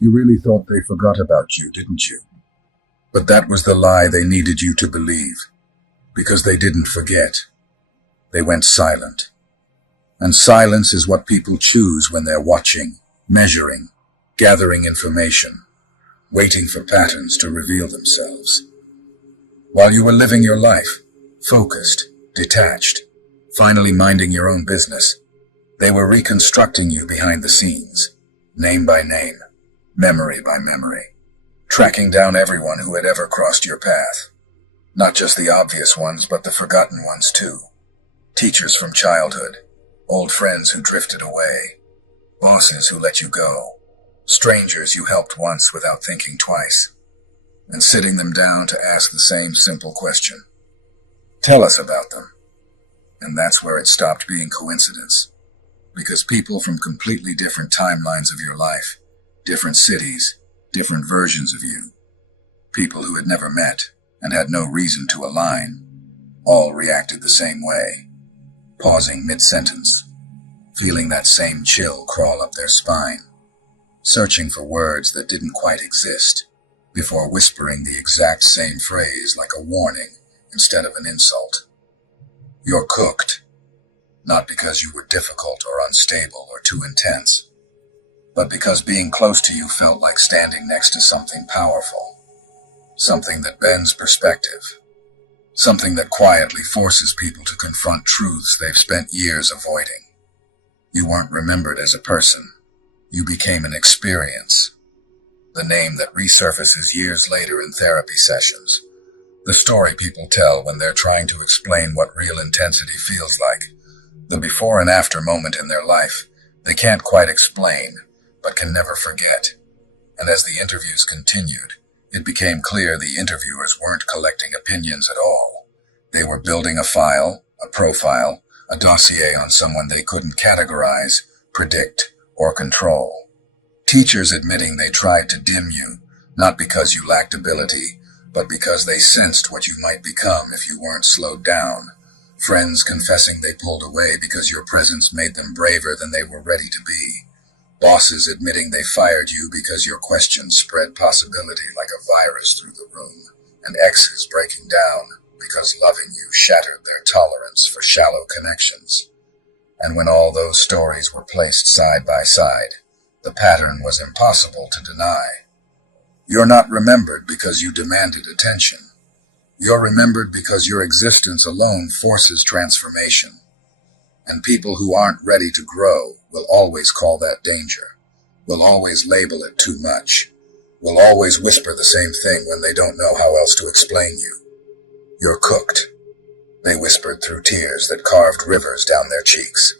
You really thought they forgot about you, didn't you? But that was the lie they needed you to believe. Because they didn't forget. They went silent. And silence is what people choose when they're watching, measuring, gathering information, waiting for patterns to reveal themselves. While you were living your life, focused, detached, finally minding your own business, they were reconstructing you behind the scenes, name by name, memory by memory, tracking down everyone who had ever crossed your path. Not just the obvious ones, but the forgotten ones too. Teachers from childhood, old friends who drifted away, bosses who let you go, strangers you helped once without thinking twice, and sitting them down to ask the same simple question. Tell us about them. And that's where it stopped being coincidence. Because people from completely different timelines of your life, different cities, different versions of you, people who had never met and had no reason to align, all reacted the same way, pausing mid-sentence, feeling that same chill crawl up their spine, searching for words that didn't quite exist, before whispering the exact same phrase like a warning instead of an insult. You're cooked, not because you were difficult or unstable or too intense, but because being close to you felt like standing next to something powerful, something that bends perspective, something that quietly forces people to confront truths they've spent years avoiding. You weren't remembered as a person. You became an experience, the name that resurfaces years later in therapy sessions, the story people tell when they're trying to explain what real intensity feels like, the before and after moment in their life they can't quite explain, but can never forget. And as the interviews continued, it became clear the interviewers weren't collecting opinions at all. They were building a file, a profile, a dossier on someone they couldn't categorize, predict, or control. Teachers admitting they tried to dim you, not because you lacked ability, but because they sensed what you might become if you weren't slowed down. Friends confessing they pulled away because your presence made them braver than they were ready to be. Bosses admitting they fired you because your questions spread possibility like a virus through the room. And exes breaking down because loving you shattered their tolerance for shallow connections. And when all those stories were placed side by side, the pattern was impossible to deny. You're not remembered because you demanded attention. You're remembered because your existence alone forces transformation. And people who aren't ready to grow will always call that danger, will always label it too much, will always whisper the same thing when they don't know how else to explain you. You're cooked, they whispered through tears that carved rivers down their cheeks.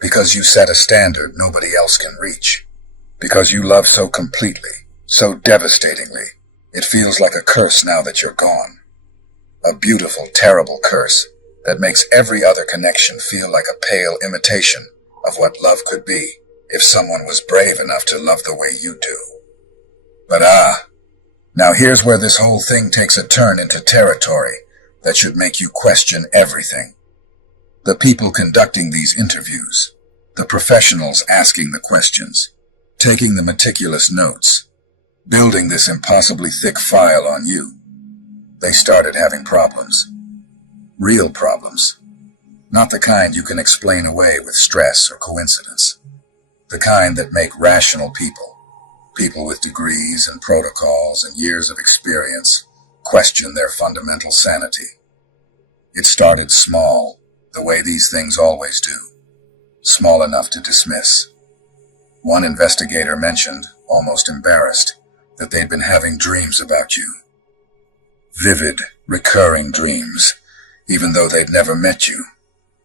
Because you set a standard nobody else can reach. Because you love so completely, so devastatingly, it feels like a curse now that you're gone. A beautiful, terrible curse that makes every other connection feel like a pale imitation of what love could be if someone was brave enough to love the way you do. But now here's where this whole thing takes a turn into territory that should make you question everything. The people conducting these interviews, the professionals asking the questions, taking the meticulous notes, building this impossibly thick file on you, they started having problems. Real problems. Not the kind you can explain away with stress or coincidence. The kind that make rational people with degrees and protocols and years of experience, question their fundamental sanity. It started small, the way these things always do. Small enough to dismiss. One investigator mentioned, almost embarrassed, that they'd been having dreams about you. Vivid, recurring dreams, even though they'd never met you,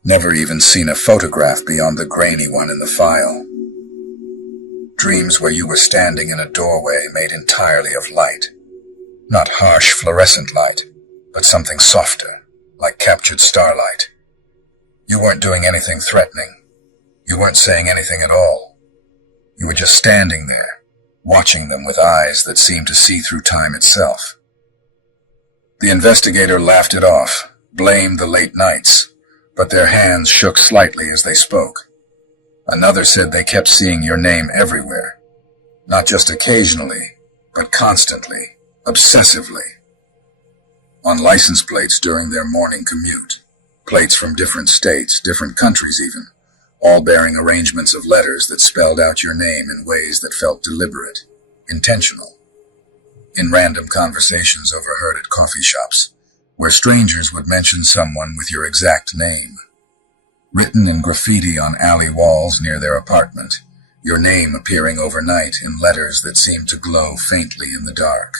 never even seen a photograph beyond the grainy one in the file. Dreams where you were standing in a doorway made entirely of light. Not harsh fluorescent light, but something softer, like captured starlight. You weren't doing anything threatening. You weren't saying anything at all. You were just standing there, watching them with eyes that seemed to see through time itself. The investigator laughed it off, blamed the late nights, but their hands shook slightly as they spoke. Another said they kept seeing your name everywhere. Not just occasionally, but constantly, obsessively. On license plates during their morning commute. Plates from different states, different countries even, all bearing arrangements of letters that spelled out your name in ways that felt deliberate, intentional. In random conversations overheard at coffee shops, where strangers would mention someone with your exact name. Written in graffiti on alley walls near their apartment, your name appearing overnight in letters that seemed to glow faintly in the dark.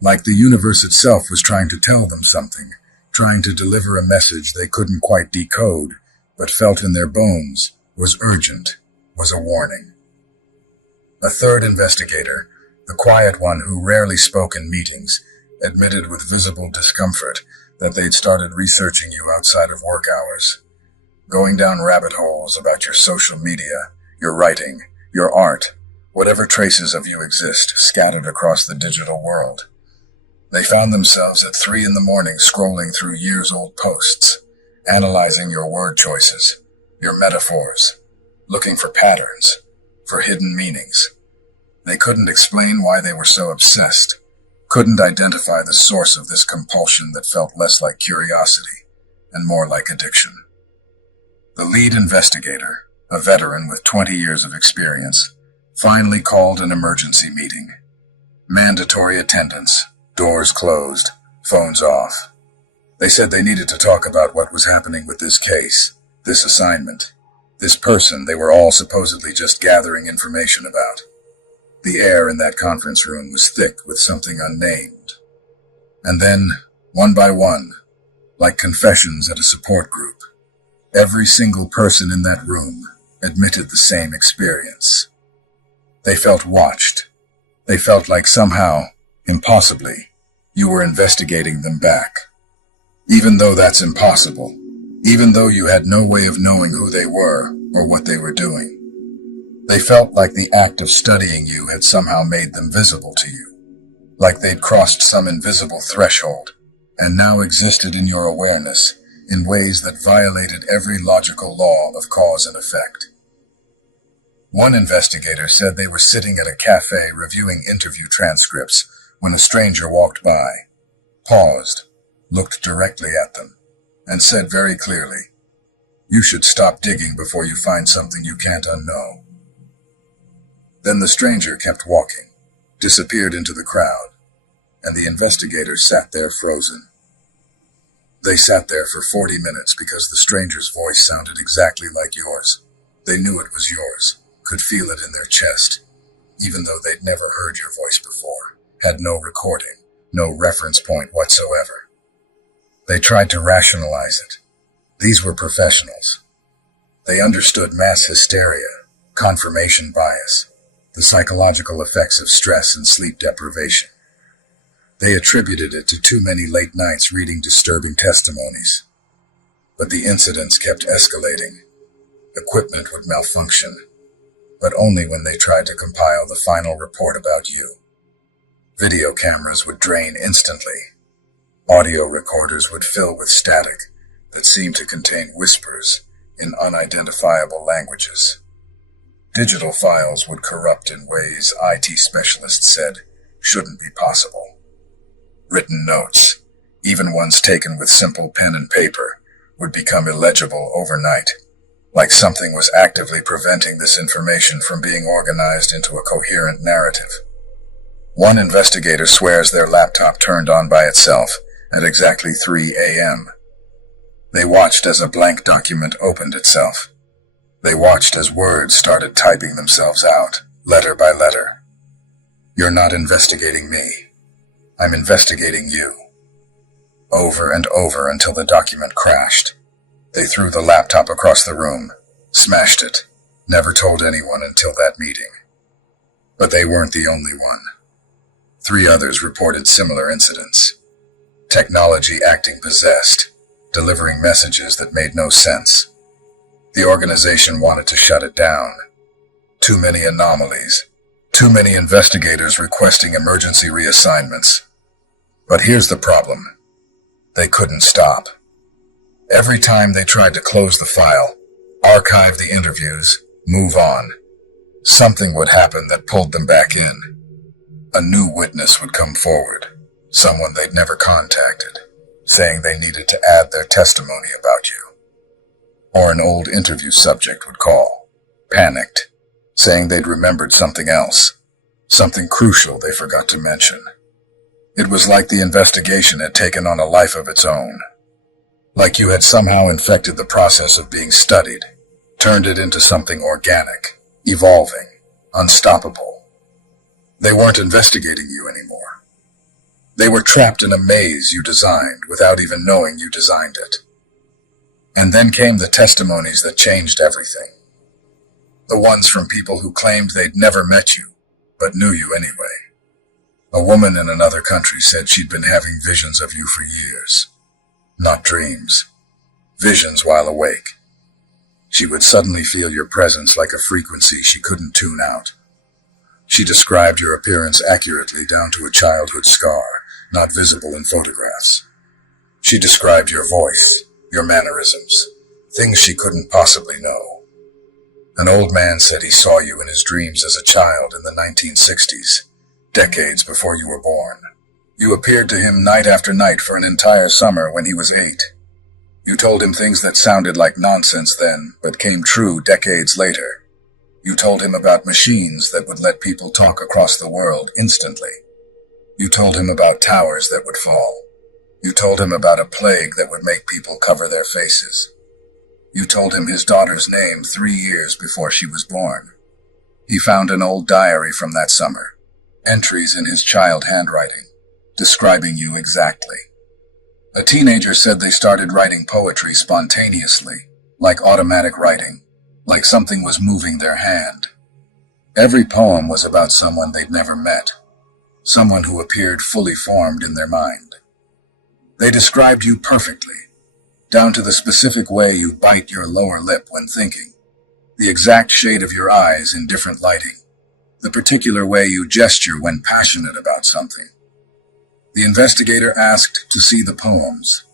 Like the universe itself was trying to tell them something, trying to deliver a message they couldn't quite decode, but felt in their bones, was urgent, was a warning. A third investigator, the quiet one who rarely spoke in meetings, admitted with visible discomfort that they'd started researching you outside of work hours, going down rabbit holes about your social media, your writing, your art, whatever traces of you exist scattered across the digital world. They found themselves at 3 a.m. scrolling through years-old posts, analyzing your word choices, your metaphors, looking for patterns, for hidden meanings. They couldn't explain why they were so obsessed, couldn't identify the source of this compulsion that felt less like curiosity and more like addiction. The lead investigator, a veteran with 20 years of experience, finally called an emergency meeting. Mandatory attendance, doors closed, phones off. They said they needed to talk about what was happening with this case, this assignment, this person they were all supposedly just gathering information about. The air in that conference room was thick with something unnamed. And then, one by one, like confessions at a support group, every single person in that room admitted the same experience. They felt watched. They felt like somehow, impossibly, you were investigating them back. Even though that's impossible, even though you had no way of knowing who they were or what they were doing. They felt like the act of studying you had somehow made them visible to you, like they'd crossed some invisible threshold and now existed in your awareness in ways that violated every logical law of cause and effect. One investigator said they were sitting at a cafe reviewing interview transcripts when a stranger walked by, paused, looked directly at them, and said very clearly, "You should stop digging before you find something you can't unknow." Then the stranger kept walking, disappeared into the crowd, and the investigators sat there frozen. They sat there for 40 minutes because the stranger's voice sounded exactly like yours. They knew it was yours, could feel it in their chest, even though they'd never heard your voice before, had no recording, no reference point whatsoever. They tried to rationalize it. These were professionals. They understood mass hysteria, confirmation bias, the psychological effects of stress and sleep deprivation. They attributed it to too many late nights reading disturbing testimonies. But the incidents kept escalating. Equipment would malfunction, but only when they tried to compile the final report about you. Video cameras would drain instantly. Audio recorders would fill with static that seemed to contain whispers in unidentifiable languages. Digital files would corrupt in ways IT specialists said shouldn't be possible. Written notes, even ones taken with simple pen and paper, would become illegible overnight, like something was actively preventing this information from being organized into a coherent narrative. One investigator swears their laptop turned on by itself at exactly 3 a.m. They watched as a blank document opened itself. They watched as words started typing themselves out, letter by letter. "You're not investigating me. I'm investigating you." Over and over until the document crashed. They threw the laptop across the room, smashed it, never told anyone until that meeting. But they weren't the only one. 3 others reported similar incidents. Technology acting possessed, delivering messages that made no sense. The organization wanted to shut it down. Too many anomalies. Too many investigators requesting emergency reassignments. But here's the problem. They couldn't stop. Every time they tried to close the file, archive the interviews, move on, Something would happen that pulled them back in. A new witness would come forward, someone they'd never contacted, saying they needed to add their testimony about you. Or an old interview subject would call, panicked, saying they'd remembered something else, something crucial they forgot to mention. It was like the investigation had taken on a life of its own. Like you had somehow infected the process of being studied, turned it into something organic, evolving, unstoppable. They weren't investigating you anymore. They were trapped in a maze you designed without even knowing you designed it. And then came the testimonies that changed everything. The ones from people who claimed they'd never met you, but knew you anyway. A woman in another country said she'd been having visions of you for years. Not dreams. Visions while awake. She would suddenly feel your presence like a frequency she couldn't tune out. She described your appearance accurately down to a childhood scar, not visible in photographs. She described your voice, your mannerisms, things she couldn't possibly know. An old man said he saw you in his dreams as a child in the 1960s, decades before you were born. You appeared to him night after night for an entire summer when he was 8. You told him things that sounded like nonsense then, but came true decades later. You told him about machines that would let people talk across the world instantly. You told him about towers that would fall. You told him about a plague that would make people cover their faces. You told him his daughter's name 3 years before she was born. He found an old diary from that summer, entries in his child handwriting, describing you exactly. A teenager said they started writing poetry spontaneously, like automatic writing, like something was moving their hand. Every poem was about someone they'd never met, someone who appeared fully formed in their mind. They described you perfectly, down to the specific way you bite your lower lip when thinking, the exact shade of your eyes in different lighting, the particular way you gesture when passionate about something. The investigator asked to see the poems.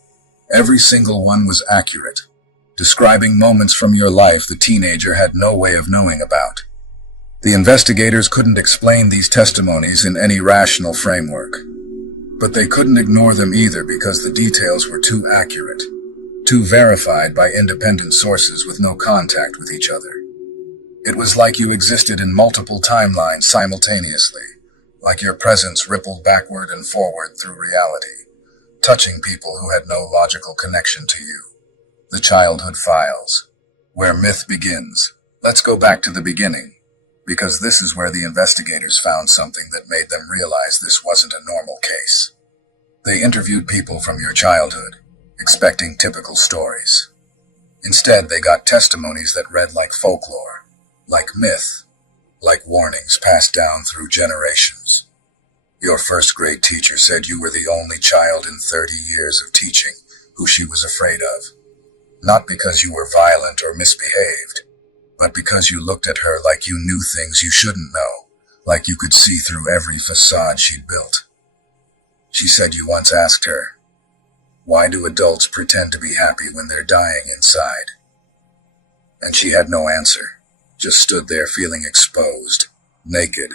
Every single one was accurate, describing moments from your life the teenager had no way of knowing about. The investigators couldn't explain these testimonies in any rational framework, but they couldn't ignore them either because the details were too accurate, too verified by independent sources with no contact with each other. It was like you existed in multiple timelines simultaneously, like your presence rippled backward and forward through reality, touching people who had no logical connection to you. The childhood files, where myth begins. Let's go back to the beginning, because this is where the investigators found something that made them realize this wasn't a normal case. They interviewed people from your childhood, expecting typical stories. Instead, they got testimonies that read like folklore, like myth, like warnings passed down through generations. Your first grade teacher said you were the only child in 30 years of teaching who she was afraid of. Not because you were violent or misbehaved, but because you looked at her like you knew things you shouldn't know, like you could see through every facade she'd built. She said you once asked her, "Why do adults pretend to be happy when they're dying inside?" And she had no answer. Just stood there feeling exposed, naked,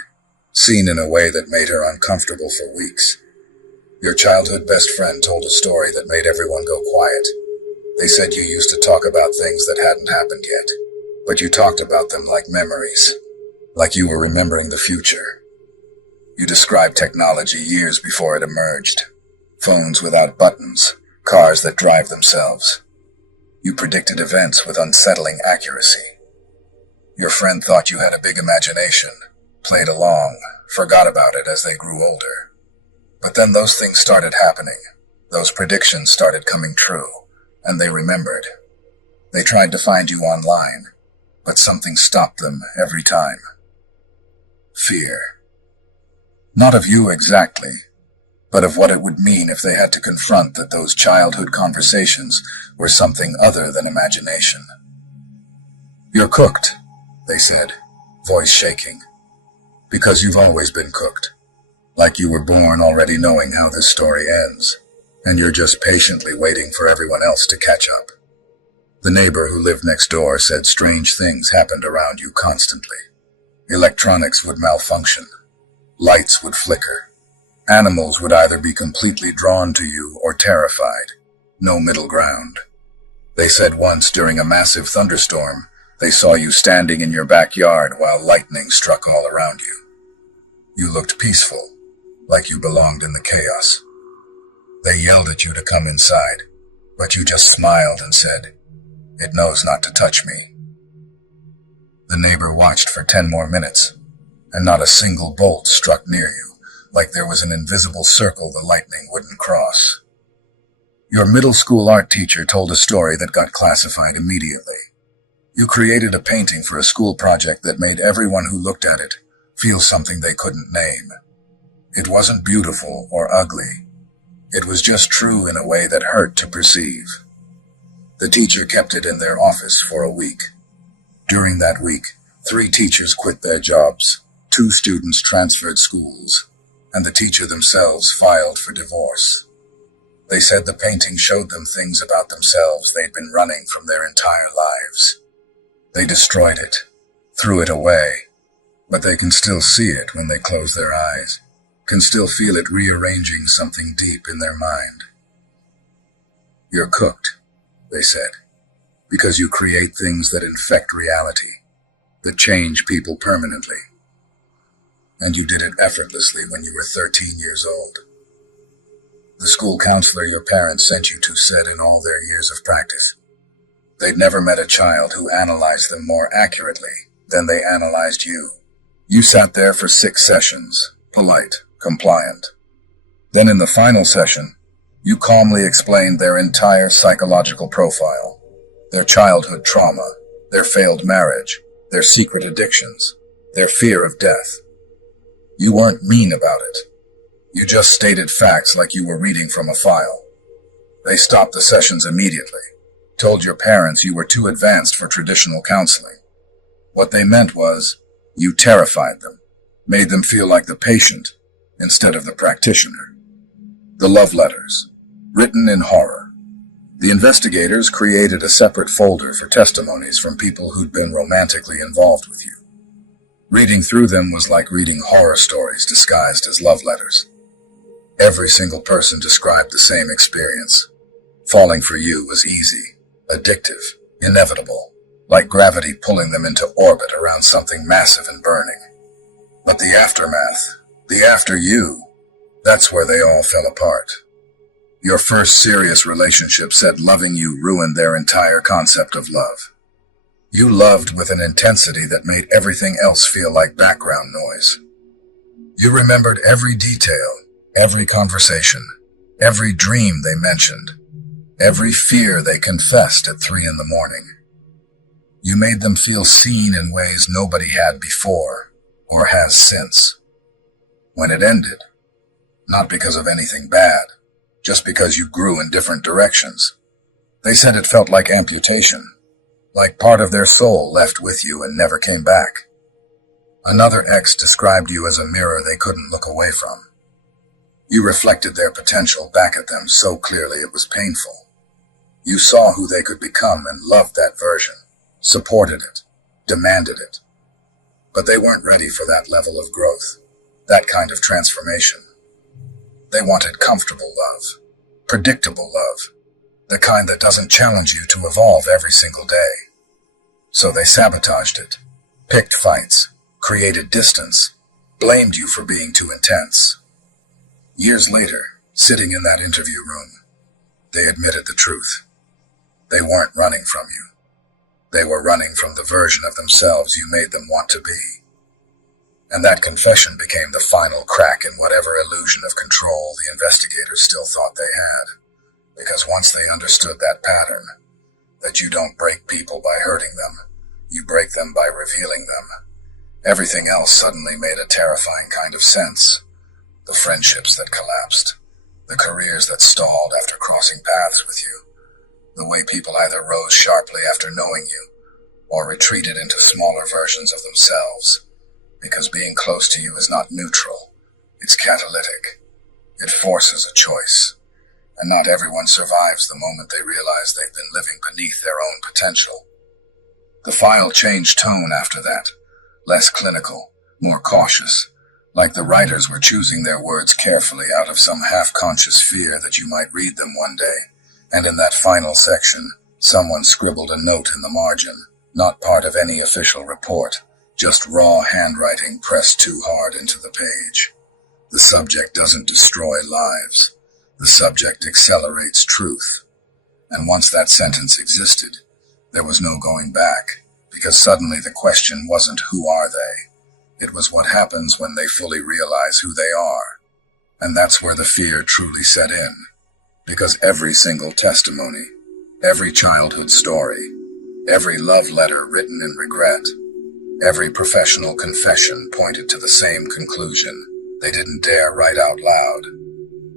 seen in a way that made her uncomfortable for weeks. Your childhood best friend told a story that made everyone go quiet. They said you used to talk about things that hadn't happened yet, but you talked about them like memories, like you were remembering the future. You described technology years before it emerged. Phones without buttons, cars that drive themselves. You predicted events with unsettling accuracy. Your friend thought you had a big imagination, played along, forgot about it as they grew older. But then those things started happening. Those predictions started coming true, and they remembered. They tried to find you online, but something stopped them every time. Fear. Not of you exactly, but of what it would mean if they had to confront that those childhood conversations were something other than imagination. "You're cooked," they said, voice shaking, "because you've always been cooked. Like you were born already knowing how this story ends, and you're just patiently waiting for everyone else to catch up." The neighbor who lived next door said strange things happened around you constantly. Electronics would malfunction. Lights would flicker. Animals would either be completely drawn to you or terrified. No middle ground. They said once during a massive thunderstorm, they saw you standing in your backyard while lightning struck all around you. You looked peaceful, like you belonged in the chaos. They yelled at you to come inside, but you just smiled and said, "It knows not to touch me." The neighbor watched for 10 more minutes, and not a single bolt struck near you, like there was an invisible circle the lightning wouldn't cross. Your middle school art teacher told a story that got classified immediately. You created a painting for a school project that made everyone who looked at it feel something they couldn't name. It wasn't beautiful or ugly. It was just true in a way that hurt to perceive. The teacher kept it in their office for a week. During that week, 3 teachers quit their jobs, 2 students transferred schools, and the teacher themselves filed for divorce. They said the painting showed them things about themselves they'd been running from their entire lives. They destroyed it, threw it away, but they can still see it when they close their eyes, can still feel it rearranging something deep in their mind. You're cooked, they said, because you create things that infect reality, that change people permanently. And you did it effortlessly when you were 13 years old. The school counselor your parents sent you to said in all their years of practice, they'd never met a child who analyzed them more accurately than they analyzed you. You sat there for 6 sessions, polite, compliant. Then in the final session, you calmly explained their entire psychological profile, their childhood trauma, their failed marriage, their secret addictions, their fear of death. You weren't mean about it. You just stated facts like you were reading from a file. They stopped the sessions immediately, told your parents you were too advanced for traditional counseling. What they meant was, you terrified them, made them feel like the patient instead of the practitioner. The love letters, written in horror. The investigators created a separate folder for testimonies from people who'd been romantically involved with you. Reading through them was like reading horror stories disguised as love letters. Every single person described the same experience. Falling for you was easy, addictive, inevitable, like gravity pulling them into orbit around something massive and burning. But the aftermath, the after you, that's where they all fell apart. Your first serious relationship said loving you ruined their entire concept of love. You loved with an intensity that made everything else feel like background noise. You remembered every detail, every conversation, every dream they mentioned, every fear they confessed at 3 in the morning. You made them feel seen in ways nobody had before or has since. When it ended, not because of anything bad, just because you grew in different directions, they said it felt like amputation, like part of their soul left with you and never came back. Another ex described you as a mirror they couldn't look away from. You reflected their potential back at them so clearly it was painful. You saw who they could become and loved that version, supported it, demanded it. But they weren't ready for that level of growth, that kind of transformation. They wanted comfortable love, predictable love, the kind that doesn't challenge you to evolve every single day. So they sabotaged it, picked fights, created distance, blamed you for being too intense. Years later, sitting in that interview room, they admitted the truth. They weren't running from you. They were running from the version of themselves you made them want to be. And that confession became the final crack in whatever illusion of control the investigators still thought they had. Because once they understood that pattern, that you don't break people by hurting them, you break them by revealing them, everything else suddenly made a terrifying kind of sense. The friendships that collapsed, the careers that stalled after crossing paths with you, the way people either rose sharply after knowing you, or retreated into smaller versions of themselves. Because being close to you is not neutral, it's catalytic. It forces a choice. And not everyone survives the moment they realize they've been living beneath their own potential. The file changed tone after that, less clinical, more cautious, like the writers were choosing their words carefully out of some half-conscious fear that you might read them one day. And in that final section, someone scribbled a note in the margin, not part of any official report, just raw handwriting pressed too hard into the page. The subject doesn't destroy lives. The subject accelerates truth. And once that sentence existed, there was no going back, because suddenly the question wasn't who are they? It was what happens when they fully realize who they are. And that's where the fear truly set in. Because every single testimony, every childhood story, every love letter written in regret, every professional confession pointed to the same conclusion they didn't dare write out loud.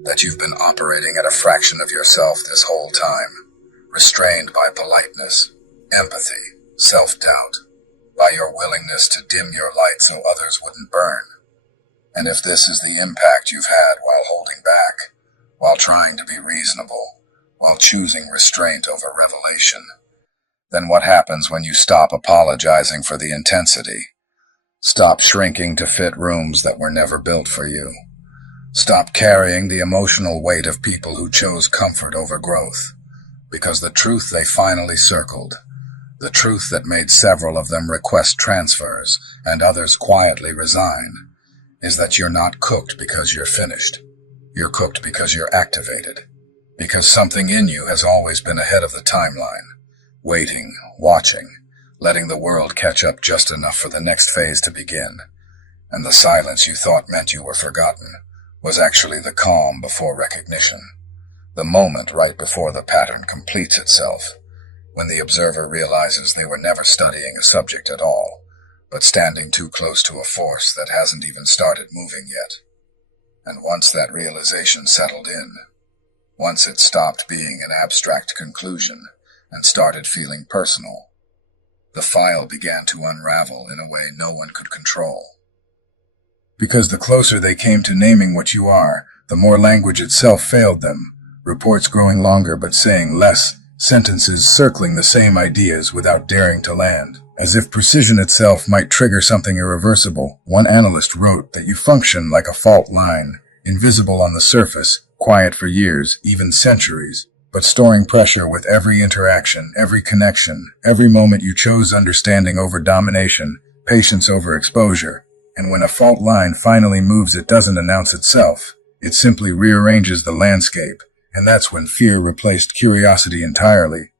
That you've been operating at a fraction of yourself this whole time, restrained by politeness, empathy, self-doubt, by your willingness to dim your light so others wouldn't burn. And if this is the impact you've had while holding back, while trying to be reasonable, while choosing restraint over revelation, then what happens when you stop apologizing for the intensity? Stop shrinking to fit rooms that were never built for you. Stop carrying the emotional weight of people who chose comfort over growth. Because the truth they finally circled, the truth that made several of them request transfers and others quietly resign, is that you're not cooked because you're finished. You're cooked because you're activated. Because something in you has always been ahead of the timeline, waiting, watching, letting the world catch up just enough for the next phase to begin. And the silence you thought meant you were forgotten was actually the calm before recognition, the moment right before the pattern completes itself, when the observer realizes they were never studying a subject at all, but standing too close to a force that hasn't even started moving yet. And once that realization settled in, once it stopped being an abstract conclusion and started feeling personal, the file began to unravel in a way no one could control. Because the closer they came to naming what you are, the more language itself failed them, reports growing longer but saying less, sentences circling the same ideas without daring to land. As if precision itself might trigger something irreversible, one analyst wrote that you function like a fault line, invisible on the surface, quiet for years, even centuries, but storing pressure with every interaction, every connection, every moment you chose understanding over domination, patience over exposure. And when a fault line finally moves, it doesn't announce itself. It simply rearranges the landscape, and that's when fear replaced curiosity entirely.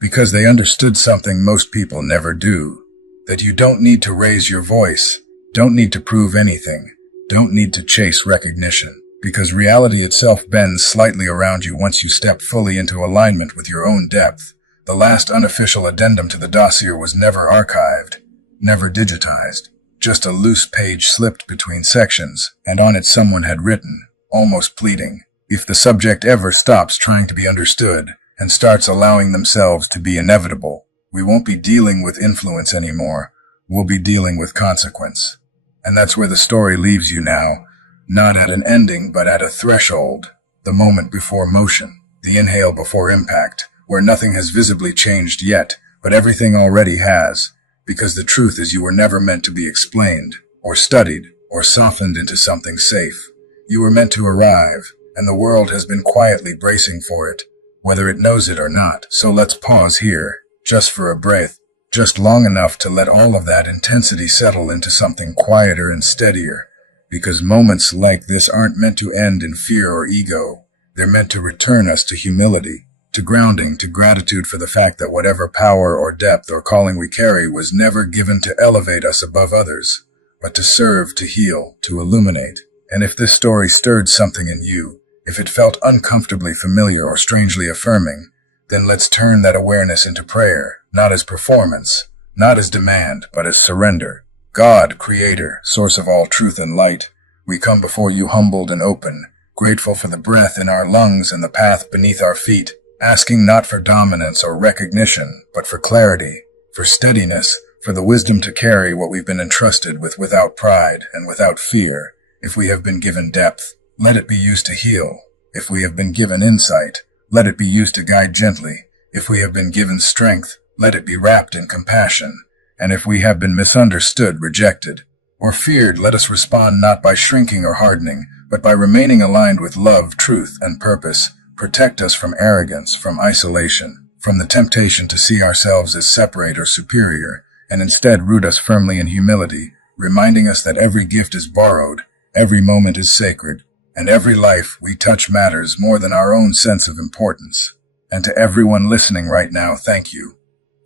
Because they understood something most people never do, that you don't need to raise your voice, don't need to prove anything, don't need to chase recognition. Because reality itself bends slightly around you once you step fully into alignment with your own depth. The last unofficial addendum to the dossier was never archived, never digitized. Just a loose page slipped between sections, and on it someone had written, almost pleading, if the subject ever stops trying to be understood and starts allowing themselves to be inevitable, we won't be dealing with influence anymore. We'll be dealing with consequence. And that's where the story leaves you now. Not at an ending, but at a threshold, the moment before motion, the inhale before impact, where nothing has visibly changed yet, but everything already has, because the truth is you were never meant to be explained, or studied, or softened into something safe. You were meant to arrive, and the world has been quietly bracing for it, whether it knows it or not. So let's pause here, just for a breath, just long enough to let all of that intensity settle into something quieter and steadier. Because moments like this aren't meant to end in fear or ego. They're meant to return us to humility, to grounding, to gratitude for the fact that whatever power or depth or calling we carry was never given to elevate us above others, but to serve, to heal, to illuminate. And if this story stirred something in you, if it felt uncomfortably familiar or strangely affirming, then let's turn that awareness into prayer, not as performance, not as demand, but as surrender. God, Creator, source of all truth and light, we come before you humbled and open, grateful for the breath in our lungs and the path beneath our feet, asking not for dominance or recognition, but for clarity, for steadiness, for the wisdom to carry what we've been entrusted with without pride and without fear. If we have been given depth, let it be used to heal. If we have been given insight, let it be used to guide gently. If we have been given strength, let it be wrapped in compassion. And if we have been misunderstood, rejected, or feared, let us respond not by shrinking or hardening, but by remaining aligned with love, truth, and purpose. Protect us from arrogance, from isolation, from the temptation to see ourselves as separate or superior, and instead root us firmly in humility, reminding us that every gift is borrowed, every moment is sacred, and every life we touch matters more than our own sense of importance. And to everyone listening right now, thank you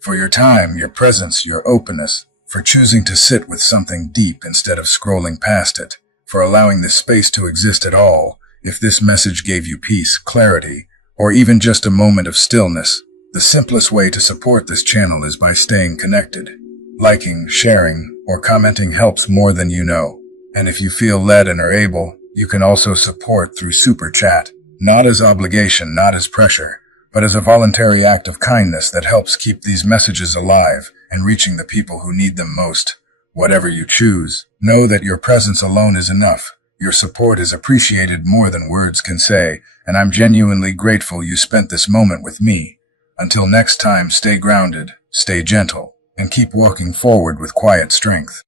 for your time, your presence, your openness, for choosing to sit with something deep instead of scrolling past it, for allowing this space to exist at all. If this message gave you peace, clarity, or even just a moment of stillness, the simplest way to support this channel is by staying connected. Liking, sharing, or commenting helps more than you know. And if you feel led and are able, you can also support through Super Chat, not as obligation, not as pressure, but as a voluntary act of kindness that helps keep these messages alive and reaching the people who need them most. Whatever you choose, know that your presence alone is enough. Your support is appreciated more than words can say, and I'm genuinely grateful you spent this moment with me. Until next time, stay grounded, stay gentle, and keep walking forward with quiet strength.